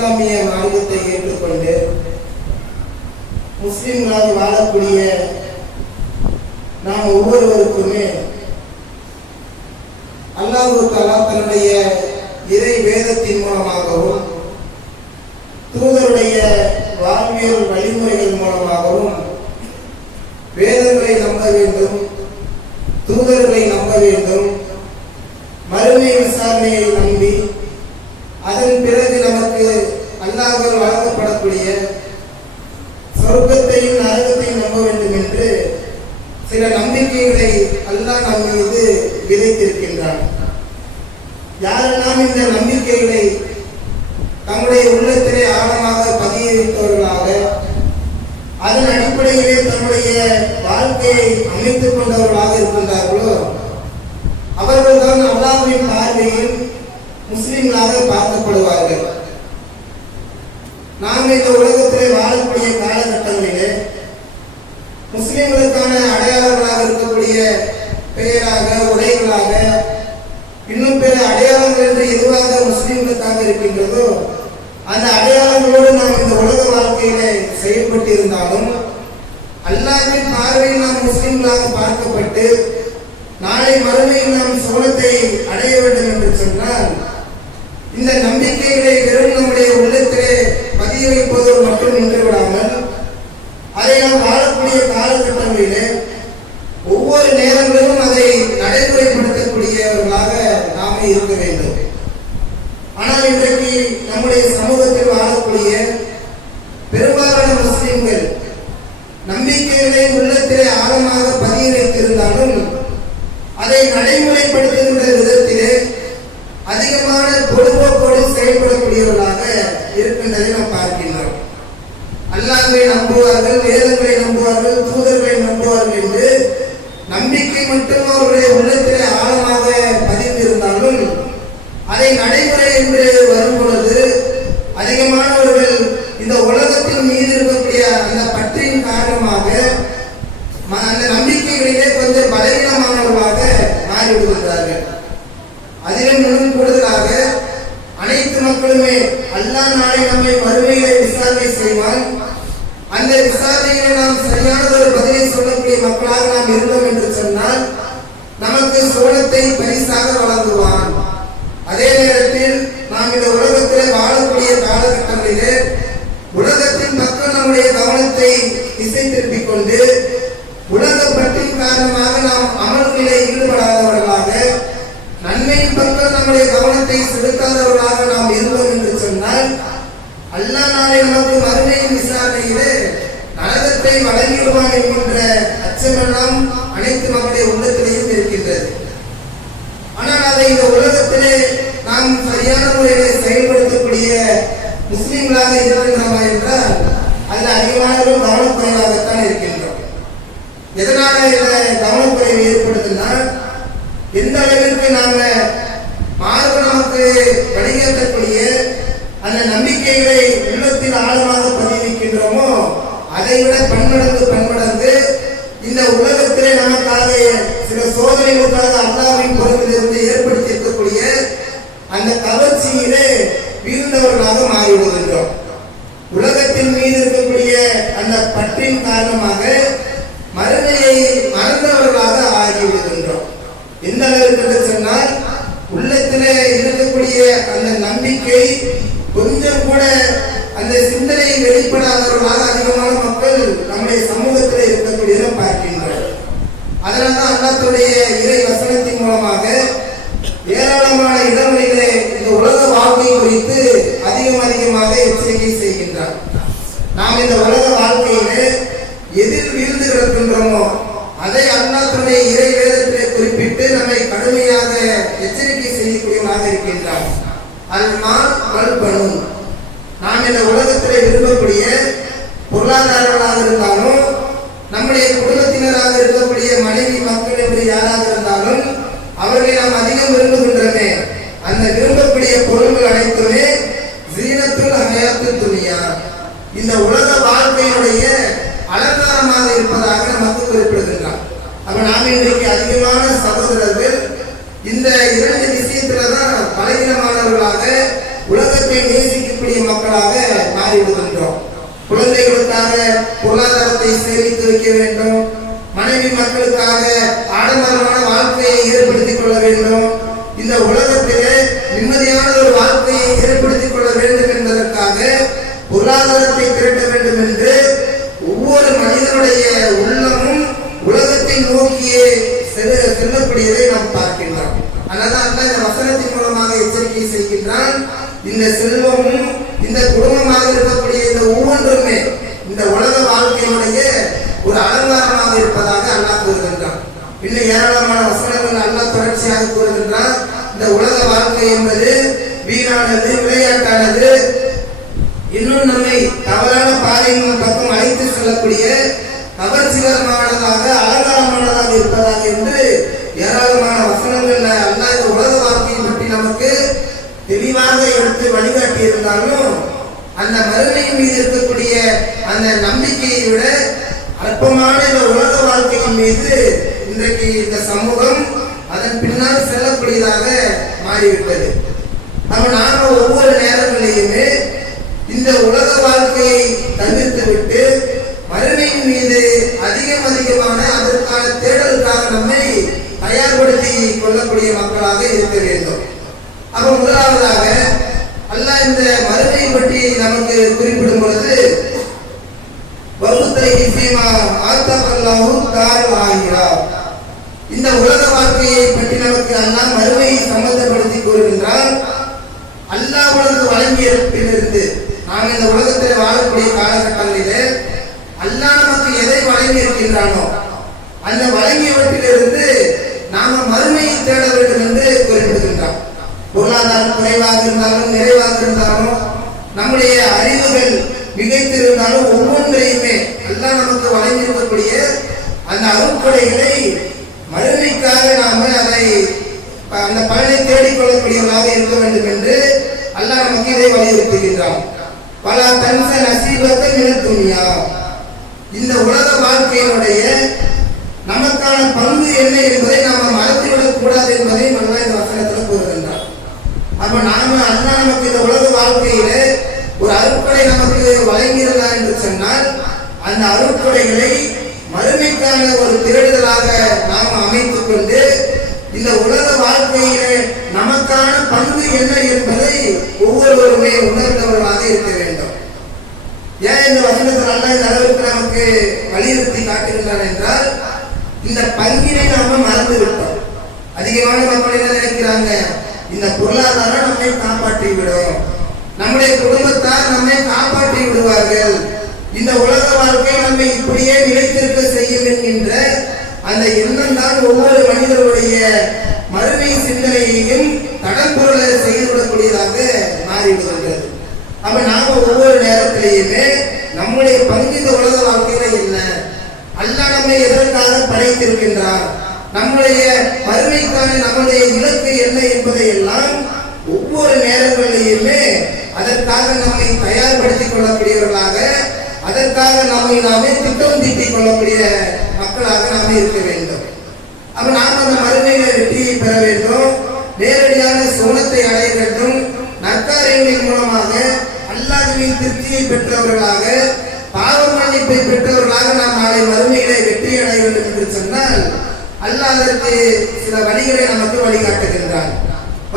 இஸ்லாமிய மாநிலத்தை ஏற்றுக்கொண்டு முஸ்லிம்களால் வாழக்கூடிய நாம் ஒவ்வொருவருக்குமே அல்லாஹு தலா தன்னுடைய இறை வேதத்தின் மூலமாகவும் தூதருடைய வாழ்வியல் வழிமுறைகள் மூலமாகவும் வேதங்களை நம்ப வேண்டும் தூதர்களை நம்ப வேண்டும் மறுமை விசாரணையை நம்பி அதன் பிறகு அவர்கள் வழங்கப்படக்கூடிய சொர்க்கத்தையும் நரகத்தையும் நம்ப வேண்டும் என்று சில நம்பிக்கைகளை அல்லாஹ் நம் மீது விதைத்திருக்கின்றான். யாரெல்லாம் இந்த நம்பிக்கைகளை தங்களுடைய உள்ளத்திலே ஆழமாக பதிய அதன் அடிப்படையிலே தன்னுடைய வாழ்க்கையை அமைத்துக் கொண்டவர்களாக இருக்கின்றார்களோ அவர்கள்தான் அல்லாஹின் பார்வையில் நாளை மறுமையில் நாம் சுவனத்தை அடைய வேண்டும் என்று சொன்னால் இந்த நம்பிக்கைகளை வெறும் முத்தம் அவருடைய உள்ளத்திலே ஆழமாக பதிந்திருந்தாலும் அதை நடை சோதனை உட்பட அல்லாவின் மனைவி மக்களுக்காக ஆடம்பரமான வாழ்க்கையை ஏற்படுத்திக் கொள்ள வேண்டும். இந்த உலகத்திலே நிம்மதியான ஒரு வாழ்க்கையை ஏற்படுத்திக் கொள்ள வேண்டும் என்பதற்காக பொருளாதாரத்தை திரட்ட வேண்டும் என்று ஒவ்வொரு மனிதனுடைய உள்ளமும் உலகத்தை நோக்கியே செல்ல செல்லக்கூடியதை நாம் பார்க்கின்றோம். அதனால்தான் இந்த வசனத்தின் மூலமாக எச்சரிக்கை செய்கின்றான் இந்த செல்வமும் இந்த குடும்பமாக இருக்கக்கூடிய இந்த ஒவ்வொன்றுமே இந்த உலக வாழ்க்கையினுடைய ஒரு அலங்காரமாக இருப்பதாக அல்லாஹ் கூறுகின்றான் இன்னும் ஏராளமான வசனங்கள் நல்லா தொடர்ச்சியாக கூறுகின்றான் இந்த உலக வாழ்க்கை என்பது வீணானது விளையாட்டானது. இன்னும் நம்மை தவறான பாதையின் பக்கம் அழைத்து செல்லக்கூடிய கவர்ச்சிகரமானதாக அலங்காரமானதாக இருப்பதாக என்று ஏராளமான வசனங்கள்ல அல்ல. இந்த உலக வாழ்க்கையை பற்றி நமக்கு தெளிவாக எடுத்து வழிகாட்டி இருந்தாலும் அந்த மறுமையின் மீது இருக்கக்கூடிய அந்த நம்பிக்கையை விட அற்பமான இந்த உலக வாழ்க்கையின் மீது இன்றைக்கு இந்த சமூகம் அதன் பின்னால் செல்லக்கூடியதாக மாறிவிட்டது. அப்ப நாம ஒவ்வொரு நேரங்களிலுமே இந்த உலக வாழ்க்கையை தவிர்த்து விட்டு மறுமையின் மீது அதிகம் அதிகமான அதற்கான தேடலுக்காக நம்மை தயார்படுத்தி கொள்ளக்கூடிய மக்களாக இருக்க வேண்டும். அப்ப முதலாவதாக அல்ல இந்த மறுமையை பற்றி நமக்கு குறிப்பிடும் பொழுது ஆகிறார் இந்த உலக வாழ்க்கையை பற்றி நமக்கு அண்ணா மறுமையை சம்பந்தப்படுத்தி கூறுகின்றார். அல்லாஹ் உனக்கு வழங்கிய பின்னிருந்து நாம் இந்த உலகத்தில் வாழக்கூடிய காலகட்டங்களிலே அல்லா நமக்கு எதை வழங்கி இருக்கின்றானோ அந்த வழங்கியவற்றிலிருந்து நாம மறுமையை தேட வேண்டும் என்று குறிப்பிடுகின்றான் பொருளாதாரம் குறைவாக இருந்தாலும் நிறைவாக இருந்தாலும் நம்முடைய அறிவுகள் மிகைத்திருந்தாலும் ஒவ்வொன்றையுமே எல்லாம் நமக்கு வழங்கியிருக்கக்கூடிய அந்த அருட்கொடைகளை மறுமைக்காக நாம அதை அந்த பலனை தேடிக்கொள்ளக்கூடியவராக இருக்க வேண்டும் என்று அல்லாஹ் நமக்கு இதை வலியுறுத்துகின்றான். பல தன்ச நசீபத்தை நிறுத்துமியா இந்த உலக வாழ்க்கையினுடைய நமக்கான பங்கு என்ன என்பதை நாம மறந்துவிடக் கூடாது என்பதை நல்லா இந்த வசனத்தில் கூறுகின்றார் அப்ப நாம அண்ணா நமக்கு இந்த உலக வாழ்க்கையில ஒரு அருட்கொடை நமக்கு வழங்கியிருந்தார் என்று சொன்னால் அந்த அருட்கொடைகளை மறுமைக்கான ஒரு திருடுதலாக நாம் அமைத்துக் கொண்டு இந்த உலக வாழ்க்கையிலே நமக்கான பங்கு என்ன என்பதை ஒவ்வொருவருமே உணர்ந்தவர்களாக இருக்க வேண்டும். ஏன் இந்த வசனத்தில் அல்ல இந்த அளவுக்கு நமக்கு வலியுறுத்தி காட்டுகின்றார் என்றால் இந்த பங்கினை நாம மறந்து விட்டோம் அதிகமான மக்கள் என்ன நினைக்கிறாங்க? இந்த பொருளாதாரம் நம்மை காப்பாற்றி விடும் நம்முடைய குடும்பத்தார் நம்மை காப்பாற்றி விடுவார்கள். இந்த உலக வாழ்க்கை நம்மை இப்படியே நிலைத்திருக்க செய்யும் என்கின்ற அந்த எண்ணம் தான் ஒவ்வொரு மனிதருடைய மறுமை சிந்தனையையும் தடம்பொருளை செயல்படக்கூடியதாக மாறிவிடுகின்றது அப்ப நாம ஒவ்வொரு நேரத்திலேயுமே நம்முடைய பங்கு இந்த உலக வாழ்க்கையில என்ன? அல்ல நம்மை எதற்காக படைத்திருக்கின்றார்? நம்முடைய மறுமைக்கான நம்முடைய இலக்கு என்ன என்பதை எல்லாம் ஒவ்வொரு நேரங்களிலுமே அதற்காக நம்மை தயார்படுத்திக் கொள்ளக்கூடியவர்களாக அதற்காக நம்மை நாமே திட்டம் தீட்டிக் கொள்ளக்கூடிய மக்களாக நாம் இருக்க வேண்டும். அப்ப நாம் அந்த மறுமையில வெற்றியை பெற வேண்டும். நேரடியான சோனத்தை அடைய வேண்டும். நற்காரியங்களின் மூலமாக அல்லாதவின் திருப்தியை பெற்றவர்களாக பாவ மன்னிப்பை பெற்றவர்களாக நாம் நாளை மறுமையிலே வெற்றி அடைய வேண்டும் என்று சொன்னால் அல்லாதற்கு சில வழிகளை நமக்கு வழிகாட்டுகின்றான்.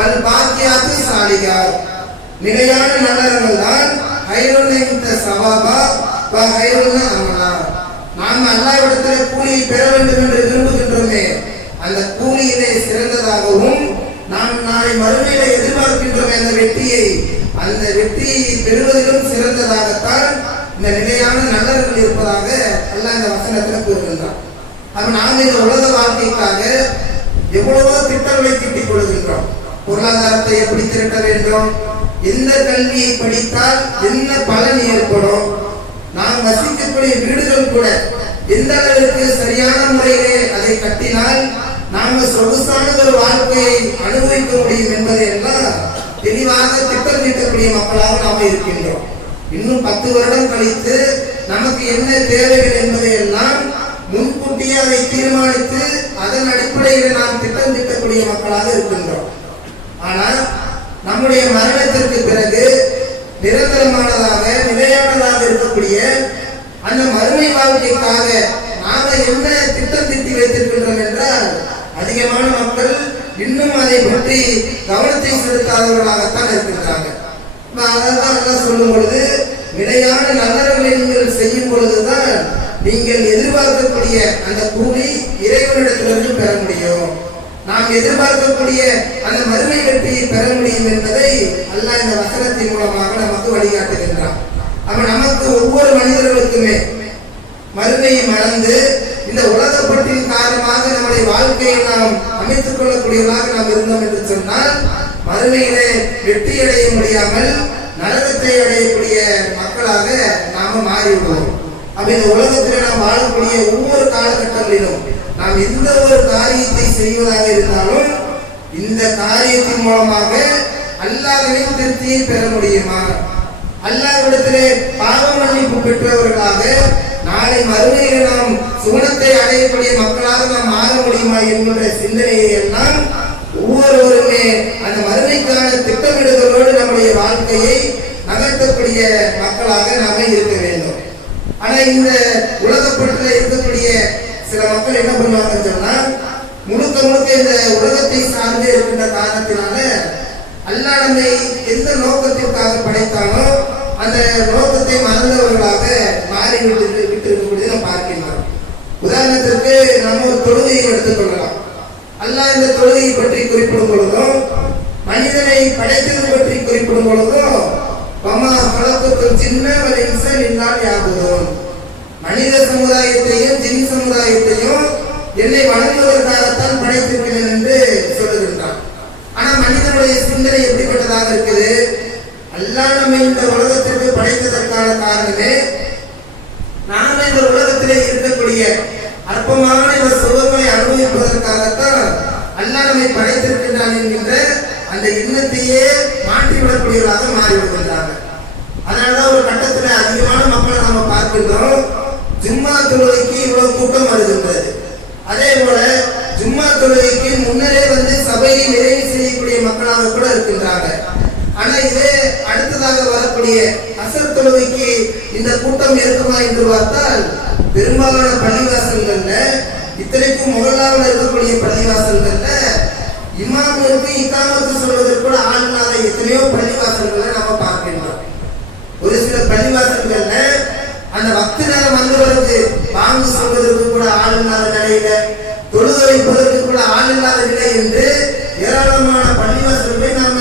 அது பாக்கியாத்தி சாலிகார் நிலையான நல்லறங்கள் தான் ஹைருல்ல சவாபா வ ஹைருல்ல அமலா நாம் அல்லாவிடத்தில் கூலியை பெற வேண்டும் என்று விரும்புகின்றோமே. அந்த கூலியிலே சிறந்ததாகவும் நாம் நாளை மறுமையில எதிர்பார்க்கின்றோமே அந்த வெற்றியை. அந்த வெற்றியை பெறுவதிலும் சிறந்ததாகத்தான் இந்த நிலையான நல்லவர்கள் இருப்பதாக அல்லாஹ் இந்த வசனத்தில் கூறுகின்றான். அப்ப நாம் இந்த உலக வாழ்க்கைக்காக எவ்வளவோ திட்டங்களை திட்டிக் கொள்கின்றோம். பொருளாதாரத்தை எப்படி திரட்ட வேண்டும்? எந்த கல்வியை படித்தால் என்ன பலன் ஏற்படும்? நாம் வசிக்கக்கூடிய வீடுகள் கூட எந்த அளவிற்கு சரியான முறையிலே அதை கட்டினால் நாம சொகுசான ஒரு வாழ்க்கையை அனுபவிக்க முடியும் என்பதை எல்லாம் தெளிவாக திட்டம் தீட்டக்கூடிய மக்களாக நாம் இருக்கின்றோம். இன்னும் பத்து வருடம் கழித்து நமக்கு என்ன தேவைகள் என்பதை எல்லாம் முன்கூட்டியே அதை தீர்மானித்து அதன் அடிப்படையில் நாம் திட்டமிட்டக்கூடிய மக்களாக இருக்கின்றோம். ஆனால் நம்முடைய மரணத்திற்கு பிறகு நிரந்தரமானதாக நிலையானதாக இருக்கக்கூடிய அந்த மறுமை வாழ்க்கைக்காக நாம என்ன திட்டம் திட்டி வைத்திருக்கின்றோம் என்றால் அதிகமான மக்கள் இன்னும் அதை பற்றி கவனத்தை செலுத்தாதவர்களாகத்தான் இருக்கின்றாங்க. அதான் அதான் சொல்லும் பொழுது நிலையான நல்லறங்களை நீங்கள் செய்யும் பொழுதுதான் நீங்கள் எதிர்பார்க்கக்கூடிய அந்த கூலி இறைவனிடத்திலிருந்து பெற முடியும். நாம் எதிர்பார்க்கக்கூடிய அந்த மறுமை வெற்றியை பெற முடியும் என்பதை அல்லாஹ் இந்த வசனத்தின் மூலமாக நமக்கு வழிகாட்டுகின்றான். அப்ப நமக்கு ஒவ்வொரு மனிதர்களுக்குமே மறுமையை மறந்து இந்த உலகப்பட்டின் காரணமாக நம்முடைய வாழ்க்கையை நாம் அமைத்துக் கொள்ளக்கூடியவர்களாக நாம் இருந்தோம் என்று சொன்னால் மறுமையிலே வெற்றி அடைய முடியாமல் நரகத்தை அடையக்கூடிய மக்களாக நாம மாறிவிடுவோம். அப்ப இந்த உலகத்திலே நாம் வாழக்கூடிய ஒவ்வொரு காலகட்டங்களிலும் நாம் எந்த ஒரு காரியத்தை செய்வதாக இருந்தாலும் இந்த காரியத்தின் மூலமாக அல்லாஹ்வின் திருப்தியை பெற முடியுமா? அல்லாஹ்விடத்திலே பாவ மன்னிப்பு பெற்றவர்களாக நாளை மறுமையில் நாம் சுவனத்தை அடையக்கூடிய மக்களாக நாம் மாற முடியுமா என்கின்ற சிந்தனையை எல்லாம் ஒவ்வொருவருமே அந்த மறுமைக்கான திட்டமிடுதலோடு நம்முடைய வாழ்க்கையை நகர்த்தக்கூடிய மக்களாக நாம இருக்க வேண்டும். ஆனா இந்த உலகப்பட்டில் சில மக்கள் என்ன பண்ணுவாங்கன்னு சொன்னா முழுக்க முழுக்க இந்த உலகத்தை சார்ந்தே இருக்கின்ற காரணத்தினால அல்லா நம்மை எந்த நோக்கத்திற்காக படைத்தானோ அந்த நோக்கத்தை மறந்தவர்களாக மாறி விட்டு விட்டு இருக்கக்கூடியதை நாம் பார்க்கின்றோம். உதாரணத்திற்கு நம்ம ஒரு தொழுகையை எடுத்துக்கொள்ளலாம் அல்லாஹ் இந்த தொழுகையை பற்றி குறிப்பிடும் பொழுதும் மனிதனை படைத்தது பற்றி குறிப்பிடும் பொழுதும் வமா பழக்கத்தில் சின்ன ஒரு இன்சன் இன்னால் யாபுதோம் மனித சமுதாயத்தையும் ஜின் சமுதாயத்தையும் என்னை வணங்குவதற்காகத்தான் படைத்திருக்கிறேன் என்று சொல்லுகின்றான். ஆனா மனிதனுடைய சிந்தனை எப்படிப்பட்டதாக இருக்குது? அல்லாஹ் நம்மை இந்த உலகத்திற்கு படைத்ததற்கான காரணமே நாம இந்த உலகத்திலே இருக்கக்கூடிய அற்பமான இந்த சுகங்களை அனுபவிப்பதற்காகத்தான் அல்லாஹ் நம்மை படைத்திருக்கின்றான் என்கின்ற அந்த எண்ணத்தையே மாற்றிவிடக்கூடியவராக மாறிவிடுகின்றாங்க அதனாலதான் ஒரு கட்டத்துல அதிகமான மக்களை நாம பார்க்கின்றோம். ஜும்மா தொழுகைக்கு இவ்வளவு கூட்டம் வருகின்றது. அதே போல ஜும்மா தொழுகைக்கு முன்னரே வந்து சபையை நிறைவு செய்யக்கூடிய மக்களாக கூட இருக்கின்றாங்க. ஆனா இதே அடுத்ததாக வரக்கூடிய அசர் தொழுகைக்கு இந்த கூட்டம் இருக்குமா என்று பார்த்தால் பெரும்பாலான பள்ளிவாசல்கள்ல இத்தனைக்கும் முதலாவது இருக்கக்கூடிய பள்ளிவாசல்கள்ல இமாமுக்கு இக்காமத்து சொல்வதற்கு கூட எத்தனையோ பள்ளிவாசல்களை நம்ம பார்க்கின்றோம். ஒரு சில பள்ளிவாசல்கள்ல அந்த பக்தி வந்தவருக்கு வாங்கி சொல்வதற்கு கூட ஆள் இல்லாத நிலையில தொழுது வைப்பதற்கு கூட ஆள் இல்லாத நிலை என்று ஏராளமான பள்ளிவாசல்களை நம்ம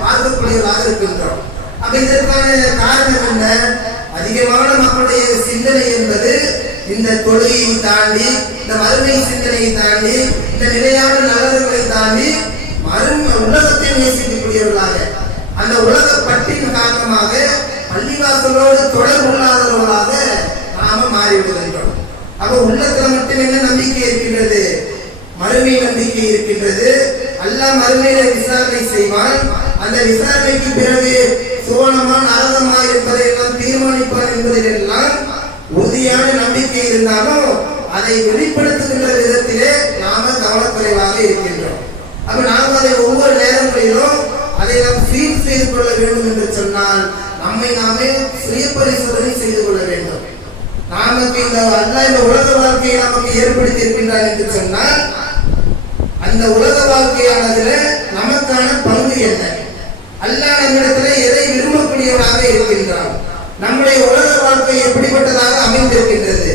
பார்க்கக்கூடியவர்களாக இருக்கின்றோம். அப்ப இதற்கான காரணம் என்ன? அதிகமான மக்களுடைய சிந்தனை என்பது இந்த தொழுகையை தாண்டி இந்த மறுமை சிந்தனையை தாண்டி இந்த நிலையான நலன்களை தாண்டி மறு உலகத்தை நேசிக்கக்கூடியவர்களாக. அந்த உலக பட்டின் காரணமாக பள்ளிவாசலோடு தொடர்பு இல்லாதவர்களாக நாம மாறிவிடுகின்றோம் அப்ப உள்ளத்துல மட்டும் என்ன நம்பிக்கை இருக்கின்றது மறுமை நம்பிக்கை இருக்கின்றது அல்லாஹ் மறுமையில விசாரணை செய்வான் அந்த விசாரணைக்கு பிறகு சுவனமா நரகமா என்பதை எல்லாம் தீர்மானிப்பான் என்பதிலெல்லாம் உறுதியான நம்பிக்கை இருந்தாலும் அதை வெளிப்படுத்துகின்ற விதத்திலே நாம கவனக்குறைவாக இருக்கின்றோம் அப்ப நாம் அதை ஒவ்வொரு நேரங்களிலும் அதை நாம் சீர் செய்து கொள்ள வேண்டும் என்று சொன்னால் நம்மை நாமே சுய பரிசோதனை செய்து கொள்ள வேண்டும் நமக்கு இந்த அல்ல இந்த உலக வாழ்க்கையை நமக்கு ஏற்படுத்தி இருக்கின்றார் என்று சொன்னால் அந்த உலக வாழ்க்கையானதுல நமக்கான பங்கு என்ன அல்லாஹ் நம்மிடத்துல எதை விரும்பக்கூடியவனாக இருக்கின்றான் நம்முடைய உலக வாழ்க்கை எப்படிப்பட்டதாக அமைந்திருக்கின்றது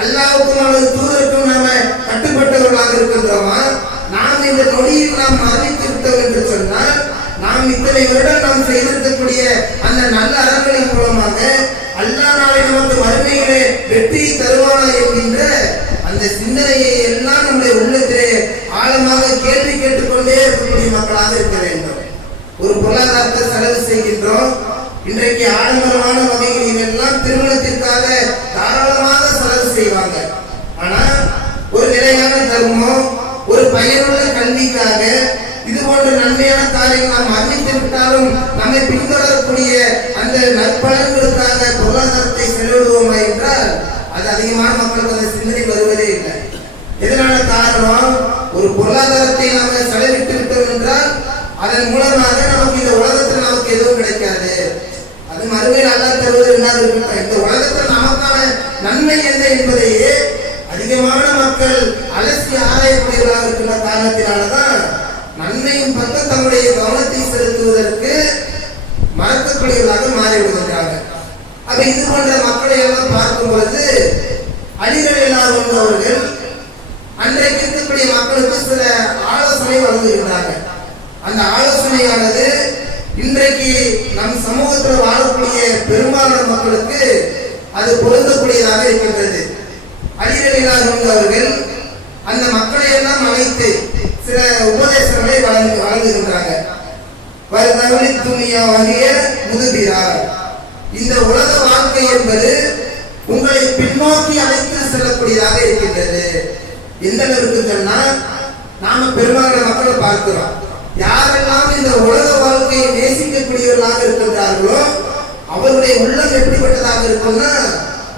அல்லாவுக்கும் அல்லது தூதருக்கும் நாம கட்டுப்பட்டவர்களாக இருக்கின்றோமா நாம் இந்த நொடியில் நாம் மரணித்து விட்டோம் என்று சொன்னால் நாம் இத்தனை வருடம் நாம் செய்திருக்கக்கூடிய அந்த நல்ல அறங்களின் மூலமாக அல்லாஹ் நாளை நமக்கு மறுமையிலே வெற்றி தருவானா என்கின்ற அந்த சிந்தனையை எல்லாம் நம்முடைய உள்ளத்திலே ஆழமாக கேள்வி கேட்டுக்கொண்டே இருக்கக்கூடிய மக்களாக இருக்க வேண்டும் ஒரு பொருளாதாரத்தை செலவு செய்கின்றோம் இன்றைக்கு ஆடம்பரமான வகைகள் இதெல்லாம் திருமணத்திற்காக தாராளமாக செலவு செய்வாங்க ஆனா ஒரு நிலையான தர்மம் ஒரு பயனுள்ள கல்விக்காக இது போன்ற நன்மையான காரியங்கள் நாம் அறிவித்து விட்டாலும் நம்மை பின்தொடரக்கூடிய அந்த நற்பலன்களுக்காக பொருளாதாரத்தை செலவிடுவோமா என்றால் அது அதிகமான மக்களுக்கு அந்த சிந்தனை வருவதே இல்லை. எதனால காரணம்? ஒரு பொருளாதாரத்தை நாம செலவிட்டு விட்டோம் என்றால் அதன் மூலமாக நமக்கு இந்த உலகத்தில் நமக்கு எதுவும் கிடைக்காது. அது மறுமையில் அல்லா தருவது என்ன இருக்கு இந்த உலகத்தில் நமக்கான நன்மை என்ன என்பதையே அதிகமான மக்கள் அலசி ஆராயக்கூடியவர்களாக இருக்கின்ற காரணத்தினாலதான் நன்மையின் பக்கம் தங்களுடைய கவனத்தை செலுத்துவதற்கு மறக்கக்கூடியவர்களாக மாறிவிடுகின்றாங்க அப்ப இது போன்ற மக்களை எல்லாம் பார்க்கும் பொழுது அடிகளில்லாத அவர்கள் அன்றைக்கு இருக்கக்கூடிய மக்களுக்கு சில ஆலோசனை வழங்குகின்றாங்க அந்த ஆலோசனையானது இன்றைக்கு நம் சமூகத்தில் வாழக்கூடிய பெரும்பாலான மக்களுக்கு அது பொருந்தக்கூடியதாக இருக்கின்றது. அடிகளில்லாத உள்ளவர்கள் அந்த மக்களை எல்லாம் அழைத்து சில உபதேசங்களை வழங்கு வழங்குகின்றாங்க. வருதவனி துணியா வகைய முதுகிறார் இந்த உலக வாழ்க்கை என்பது உங்களை பின்னோக்கி அழைத்து செல்லக்கூடியதாக இருக்கின்றது. எந்த அளவுக்கு சொன்னா நாம பெரும்பாலான மக்களை பார்க்கிறோம். யாரெல்லாம் இந்த உலக வாழ்க்கையை நேசிக்கக்கூடியவர்களாக இருக்கின்றார்களோ அவருடைய உள்ளம் எப்படிப்பட்டதாக இருக்கும்னா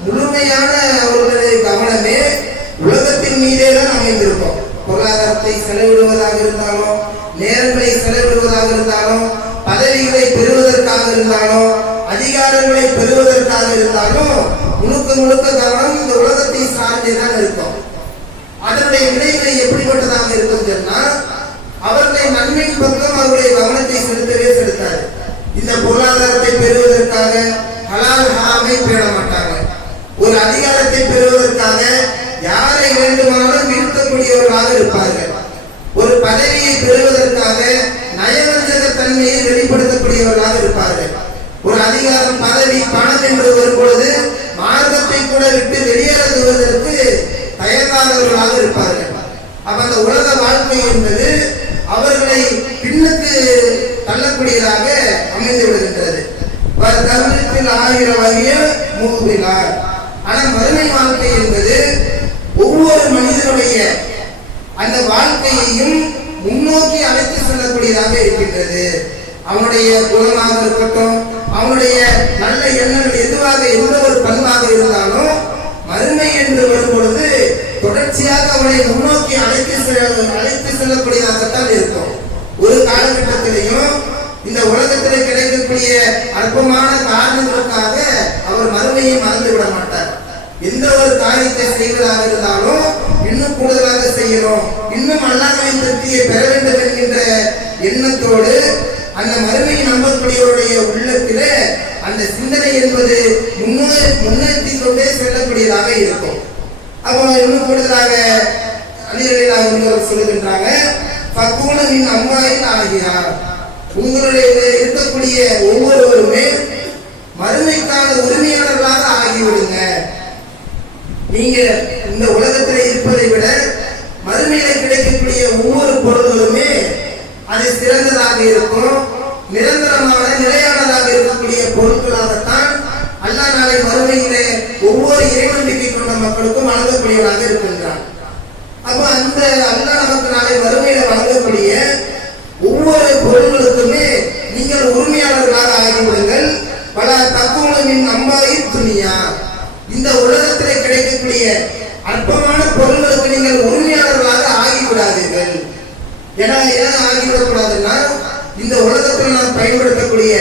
முழுமையான அவர்களுடைய கவனமே உலகத்தின் மீதே தான் அமைந்திருக்கும். பொருளாதாரத்தை செலவிடுவதாக இருந்தாலும் நேரங்களை செலவிடுவதாக இருந்தாலும் பதவிகளை பெறுவதற்காக இருந்தாலும் அதிகாரங்களை பெறுவதற்காக இருந்தாலும் முழுக்க முழுக்க கவனம் இந்த உலகத்தை சார்ந்தே தான் இருக்கும். அதனுடைய விளைவுகளை எப்படிப்பட்டதாக இருக்கும் சொன்னா அவர்களை நன்மையின் பக்கம் அவருடைய கவனத்தை செலுத்தவே செலுத்தாது. இந்த பொருளாதாரத்தை பெறுவதற்காக ஹலால் ஹராமை பேட மாட்டாங்க. ஒரு அதிகாரத்தை பெறுவதற்காக யாரை வேண்டுமானாலும் செய்யக்கூடியவர்களாக இருப்பார்கள். ஒரு பதவியை பெறுவதற்காக நயவஞ்சக தன்மையை வெளிப்படுத்தக்கூடியவர்களாக இருப்பார்கள். ஒரு அதிகாரம் பதவி பணம் என்று வரும்பொழுது மார்க்கத்தை கூட விட்டு வெளியேறுவதற்கு தயங்காதவர்களாக இருப்பார்கள். அப்ப அந்த உலக வாழ்க்கை என்பது அவர்களை பின்னுக்கு தள்ளக்கூடியதாக அமைந்து விடுகின்றது. ஆகிற ஆயிரம் வகைய மூவிலார் ஆனா மறுமை வாழ்க்கை என்பது ஒவ்வொரு மனிதனுடைய அந்த வாழ்க்கையையும் முன்னோக்கி அழைத்து செல்லக்கூடியதாக இருக்கின்றது. அவனுடைய குணமாக இருக்கட்டும் அவனுடைய நல்ல எண்ணங்கள் எதுவாக எந்த ஒரு பண்பாக இருந்தாலும் மறுமை என்று வரும் பொழுது தொடர்ச்சியாக அவனை முன்னோக்கி அழைத்து செல்ல அழைத்து செல்லக்கூடியதாகத்தான் இருக்கும். ஒரு காலகட்டத்திலையும் இந்த உலகத்தில் கிடைக்கக்கூடிய அற்பமான காரணங்களுக்காக அவர் மறுமையை மறந்து விட மாட்டார். எந்த ஒரு காரியத்தை செய்வதாக இருந்தாலும் இன்னும் கூடுதலாக செய்யணும். இன்னும் அல்லாஹ்வின் திருப்தியை பெற வேண்டும் என்கின்ற எண்ணத்தோடு அந்த மறுமையை நம்பக்கூடியவருடைய உள்ளத்திலே அந்த சிந்தனை என்பது முன்னே முன்னேற்றி கொண்டே செல்லக்கூடியதாக இருக்கும். அப்போ இன்னும் கூடுதலாக அணிகளில் இருந்தவர் சொல்லுகின்றாங்க பக்குவனின் அம்மாயில் ஆகிறார் உங்களுடைய இருக்கக்கூடிய ஒவ்வொருவருமே மறுமைக்கான உரிமையாளர்களாக ஆகிவிடுங்க. நீங்க இந்த உலகத்தில் இருப்பதை விட மறுமையில கிடைக்கக்கூடிய ஒவ்வொரு பொருள்களுமே அது சிறந்ததாக இருக்கும் நிரந்தரமான நிலையானதாக இருக்கக்கூடிய பொருட்களாகத்தான் அல்லா நாளை மறுமையிலே ஒவ்வொரு இறைநம்பிக்கை கொண்ட மக்களுக்கும் வழங்கக்கூடியவராக இருக்கின்றான் அப்ப அந்த அல்லா நமக்கு நாளை மறுமையில வழங்கக்கூடிய ஒவ்வொரு பொருள்களுக்குமே நீங்கள் உரிமையாளர்களாக ஆகிவிடுங்கள். பல தக்குவலின் அம்பாயின் துணியா இந்த உலகத்திலே கிடைக்கக்கூடிய அற்பமான பொருள்களுக்கு நீங்கள் உரிமையாளர்களாக ஆகிவிடாதீர்கள். ஏன்னா ஏன் ஆகிவிடக்கூடாதுன்னா இந்த உலகத்தில் நாம் பயன்படுத்தக்கூடிய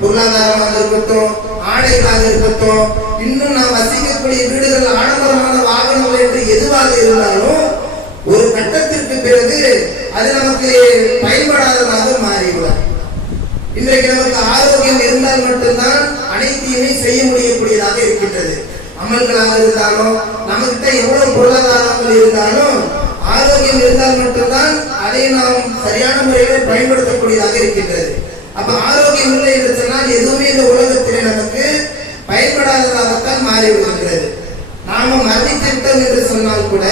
பொருளாதாரமாக இருக்கட்டும் ஆடைகளாக இருக்கட்டும் இன்னும் நாம் வசிக்கக்கூடிய வீடுகள் ஆடம்பரமான வாகனங்கள் என்று எதுவாக இருந்தாலும் ஒரு கட்டத்திற்கு பிறகு அது நமக்கு பயன்படாததாக மாறிவிடும். இன்றைக்கு நமக்கு ஆரோக்கியம் இருந்தால் மட்டும்தான் அனைத்தையுமே செய்ய முடியக்கூடியதாக இருக்கின்றது. அமல்களாக இருந்தாலும் நம்மகிட்ட எவ்வளவு பொருளாதாரங்கள் இருந்தாலும் ஆரோக்கியம் இருந்தால் மட்டும்தான் அதை நாம் சரியான முறையில் பயன்படுத்தக்கூடியதாக இருக்கின்றது. அப்ப ஆரோக்கியம் இல்லை என்று சொன்னால் எதுவுமே இந்த உலகத்திலே நமக்கு பயன்படாததாகத்தான் மாறிவிடுகின்றது. நாம மரணித்திட்டோம் என்று சொன்னால் கூட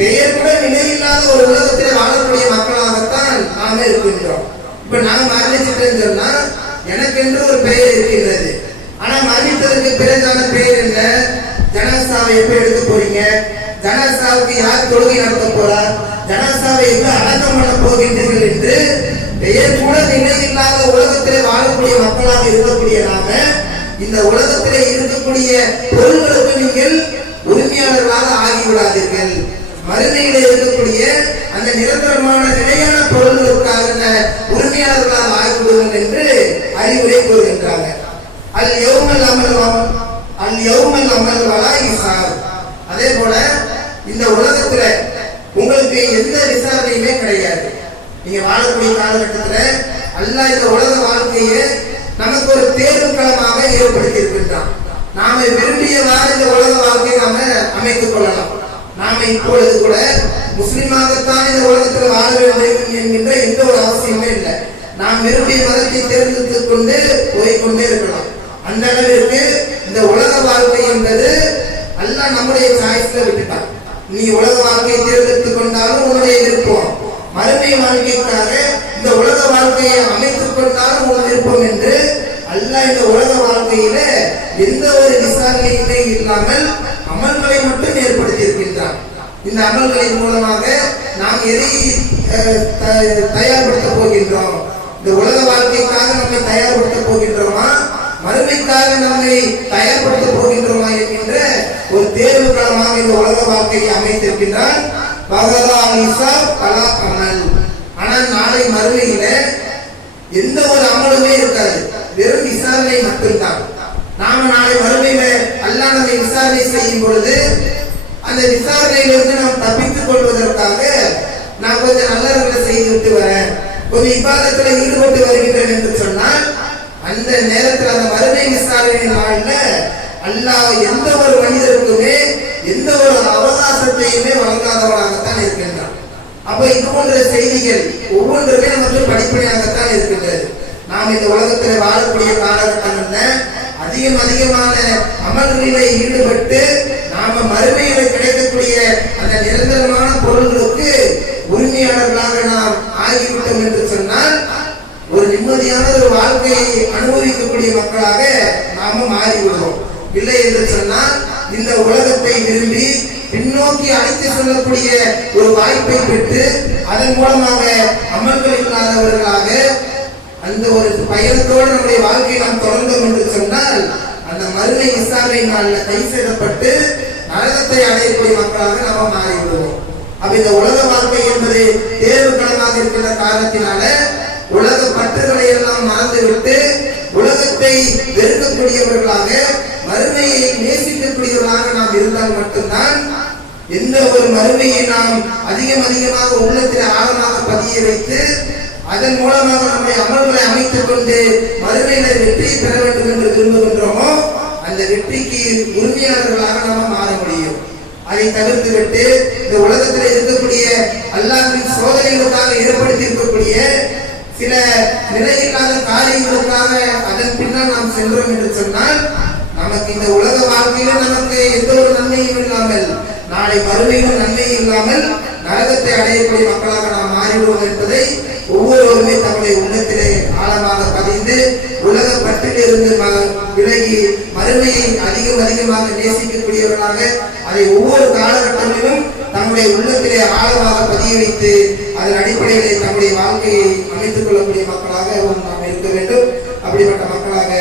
பெயர் கூட நிலையில்லாத ஒரு உலகத்தில் வாழக்கூடிய மக்களாகத்தான் நாம இருக்கின்றோம். இப்ப நான் மரணிச்சிட்டேன்னு சொன்னா எனக்கென்று ஒரு பெயர் இருக்கின்றது. ஆனா மரணித்ததற்கு பிறகான பேர் என்ன? ஜனாசாவை எப்ப எடுக்க போறீங்க? ஜனாசாவுக்கு யார் தொழுகை நடத்த போறார் ஜனாசாவை எங்க அடக்கம் பண்ண போகின்றீர்கள் என்று பெயர் கூட நிலையில்லாத உலகத்திலே வாழக்கூடிய மக்களாக இருக்கக்கூடிய நாம இந்த உலகத்திலே இருக்கக்கூடிய பொருள்களுக்கு நீங்கள் உரிமையாளர்களாக ஆகிவிடாதீர்கள். மருமையில இருக்கக்கூடிய அந்த நிரந்தரமான நிலையான பொருள்களுக்காக உரிமையாளர்களாக ஆகிவிடுங்கள் என்று அறிவுரை கூறுகின்றாங்க اليوم الامر اليوم الامر ولا يخاب அதே போல இந்த உலகத்துல உங்களுக்கு எந்த விசாரணையுமே கிடையாது. நீங்க வாழக்கூடிய காலகட்டத்துல அல்ல இந்த உலக வாழ்க்கையை நமக்கு ஒரு தேர்வு தேர்வுக்களமாக ஏற்படுத்தி இருக்கின்றான் நாம விரும்பியவாறு இந்த உலக வாழ்க்கையை நாம அமைத்துக் கொள்ளலாம். நாம இப்பொழுது கூட முஸ்லிமாகத்தான் இந்த உலகத்தில் வாழ வேண்டும் என்கின்ற எந்த ஒரு அவசியமே இல்லை. நாம் விரும்பிய மதத்தை தேர்ந்தெடுத்துக் கொண்டு போய்கொண்டே இருக்கலாம். அந்த அளவிற்கு இந்த உலக வாழ்க்கை என்பது அல்ல நம்முடைய சாய்ஸ்ல விட்டுட்டான். நீ உலக வாழ்க்கையை தேர்ந்தெடுத்துக் கொண்டாலும் உன்னுடைய விருப்பம். மறுமை வாழ்க்கைக்காக இந்த உலக வாழ்க்கையை அமைத்துக் கொண்டாலும் உன் விருப்பம் என்று அல்ல இந்த உலக வாழ்க்கையில எந்த ஒரு விசாரணையுமே இல்லாமல் அமல்களை மட்டும் ஏற்படுத்தி இருக்கின்றான் இந்த அமல்களின் மூலமாக நாம் எதை தயார்படுத்த போகின்றோம்? இந்த உலக வாழ்க்கைக்காக நம்மை தயார்படுத்த போகின்றோமா? மறுமைக்காக நம்மை தயார்படுத்த போகின்றோமா என்கின்ற ஒரு தேர்வு காலமாக இந்த உலக வாழ்க்கையை அமைத்திருக்கின்றான் பகதா அலிசா கலா அமல். ஆனால் நாளை மறுமையில எந்த ஒரு அமலுமே இருக்காது. வெறும் விசாரணை மட்டும்தான். நாம நாளை மறுமையில அல்லா நம்மை விசாரணை செய்யும் பொழுது அந்த விசாரணையிலிருந்து நாம் தப்பித்துக் கொள்வதற்காக நான் கொஞ்சம் நல்லவர்களை செய்து விட்டு வரேன். கொஞ்சம் இப்பாதத்துல ஈடுபட்டு வருகின்றேன் என்று சொன்னால் அந்த நேரத்தில் அந்த மறுமை விசாரணை நாள்ல அல்லாஹ் எந்த ஒரு மனிதருக்குமே எந்த ஒரு அவகாசத்தையுமே வழங்காதவனாகத்தான் இருக்கின்றான். அப்ப இது போன்ற செய்திகள் ஒவ்வொன்றுமே நமக்கு படிப்படியாகத்தான் இருக்கின்றது. நாம் இந்த உலகத்தில் வாழக்கூடிய காலகட்டங்கள்ல அதிகம் அதிகமான அமல்களிலே ஈடுபட்டு நாம மறுமையில கிடைக்கக்கூடிய அந்த நிரந்தரமான பொருள்களுக்கு உரிமையாளர்களாக நாம் ஆகிவிட்டோம் என்று சொன்னால் ஒரு நிம்மதியான ஒரு வாழ்க்கையை அனுபவிக்கக்கூடிய மக்களாக நாம மாறிவிடுவோம் இல்லை என்று சொன்னால் இந்த உலகத்தை விரும்பி பின்னோக்கி அழைத்து செல்லக்கூடிய ஒரு வாய்ப்பை பெற்று அதன் மூலமாக அமல்கள் இல்லாதவர்களாக அந்த ஒரு பயணத்தோடு நம்முடைய வாழ்க்கையை நாம் தொடர்ந்தோம் என்று சொன்னால் அந்த மருமை விசாரணை நாளில் கை செய்யப்பட்டு நரகத்தை அடையக்கூடிய மக்களாக நாம் மாறிவிடுவோம். அப்ப இந்த உலக வாழ்க்கை என்பது தேர்வு களமாக இருக்கின்ற காரணத்தினால உலக பற்றுகளை எல்லாம் மறந்துவிட்டு உலகத்தை வெறுக்கக்கூடியவர்களாக மறுமையை நேசிக்கக்கூடியவர்களாக நாம் இருந்தால் மட்டும்தான் எந்த ஒரு மறுமையை நாம் அதிகம் அதிகமாக உள்ளத்தில் ஆழமாக பதிய வைத்து அதன் மூலமாக நம்முடைய அமல்களை அமைத்துக் கொண்டு மறுமையில வெற்றியை பெற வேண்டும் என்று விரும்புகின்றோமோ அந்த வெற்றிக்கு உரிமையாளர்களாக நாம மாற முடியும். அதை தவிர்த்து விட்டு இந்த உலகத்தில் இருக்கக்கூடிய அல்லாஹ்வின் சோதனைகளுக்காக ஏற்படுத்தி இருக்கக்கூடிய சில நிலையில்லாத காரியங்களுக்காக அதன் பின்னால் நாம் சென்றோம் என்று சொன்னால் நமக்கு இந்த உலக வாழ்க்கையில நமக்கு எந்த ஒரு நன்மையும் இல்லாமல் நாளை மறுமையிலும் நன்மை இல்லாமல் நரகத்தை அடையக்கூடிய மக்களாக நாம் மாறிவிடுவோம் என்பதை ஒவ்வொருவருமே தம்முடைய உள்ளத்திலே ஆழமாக பதிந்து உலக பற்றிலிருந்து விலகி மறுமையை அதிகம் அதிகமாக நேசிக்கக்கூடியவர்களாக அதை ஒவ்வொரு காலகட்டங்களிலும் தம்முடைய உள்ளத்திலே ஆழமாக பதிய வைத்து அதன் அடிப்படையிலே தம்முடைய வாழ்க்கையை அமைத்துக் கொள்ளக்கூடிய மக்களாக நாம் இருக்க வேண்டும். அப்படிப்பட்ட மக்களாக